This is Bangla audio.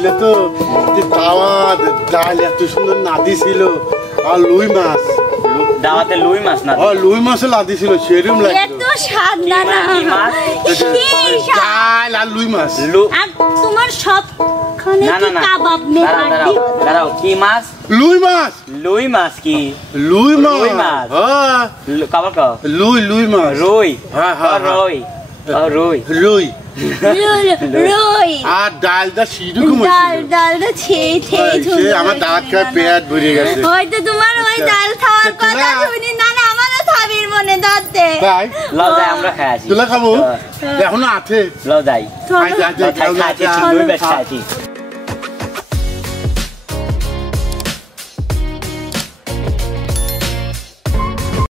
ছিল তো তাওয়া ডাল এত সুন্দর নাদি ছিল আর লুই মাছ দাওয়াতে লুই মাছ না লুই মাছ লাদি ছিল সেরকম লাগে এত স্বাদ না কি মাছ ডাল আর লুই মাছ আর তোমার সব কাবাব মে দাঁড়াও কি মাছ লুই মাছ লুই মাছ কি লুই মাছ লুই মাছ হ্যাঁ কাবার কা লুই মাছ রুই হ্যাঁ হ্যাঁ রুই রুই লুই রুই আর ডালটা সিরকম ডালটা খেয়ে আমার দাঁত খায় পেট ভরে গেছে হয়তো তোমার ওই ডাল খাওয়ার কথা শুনি না আমারও খাবির মনে দাঁতে তাই লও যাই আমরা খাই আছি তুলা খাবো এখনো আছে লও যাই খাই লুই মাছ খাই